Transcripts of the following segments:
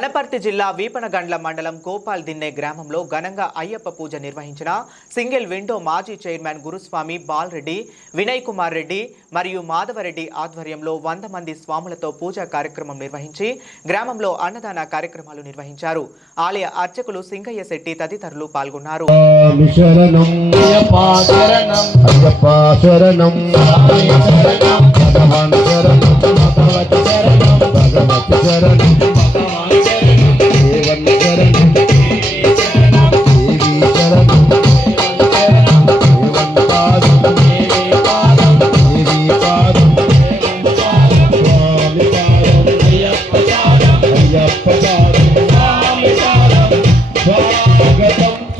వనపర్తి జిల్లా వీపనగండ్ల మండలం గోపాల్ దిన్నె గ్రామంలో ఘనంగా అయ్యప్ప పూజ నిర్వహించిన సింగిల్ విండో మాజీ చైర్మన్ గురుస్వామి బాల్రెడ్డి వినయ్ కుమార్ రెడ్డి మరియు మాధవరెడ్డి ఆధ్వర్యంలో వంద మంది స్వాములతో పూజా కార్యక్రమం నిర్వహించి గ్రామంలో అన్నదాన కార్యక్రమాలు నిర్వహించారు. ఆలయ అర్చకులు సింగయ్య శెట్టి తదితరులు పాల్గొన్నారు. శరణం.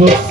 Oops.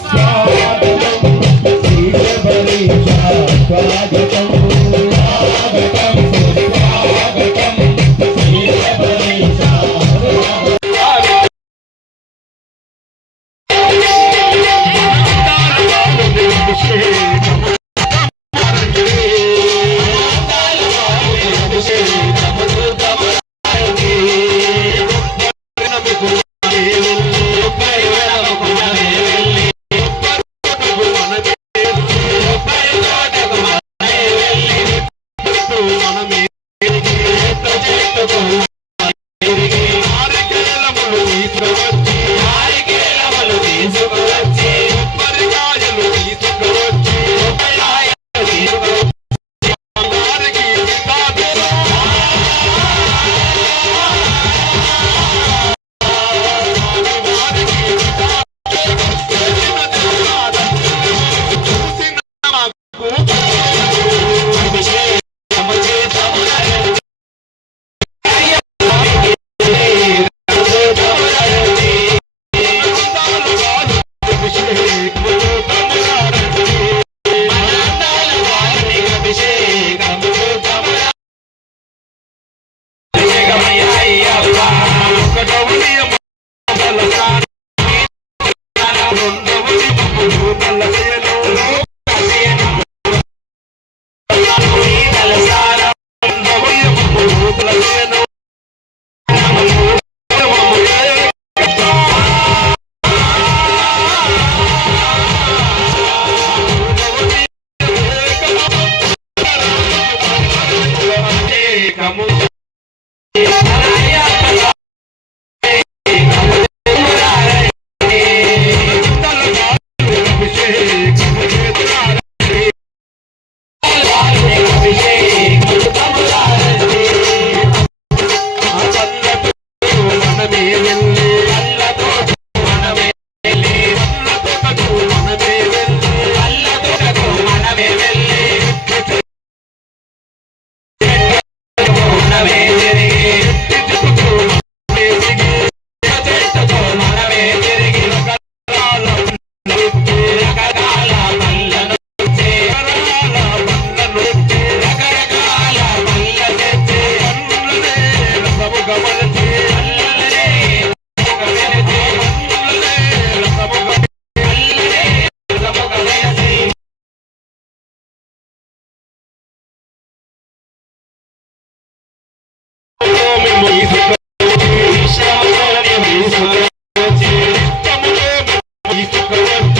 Thank you.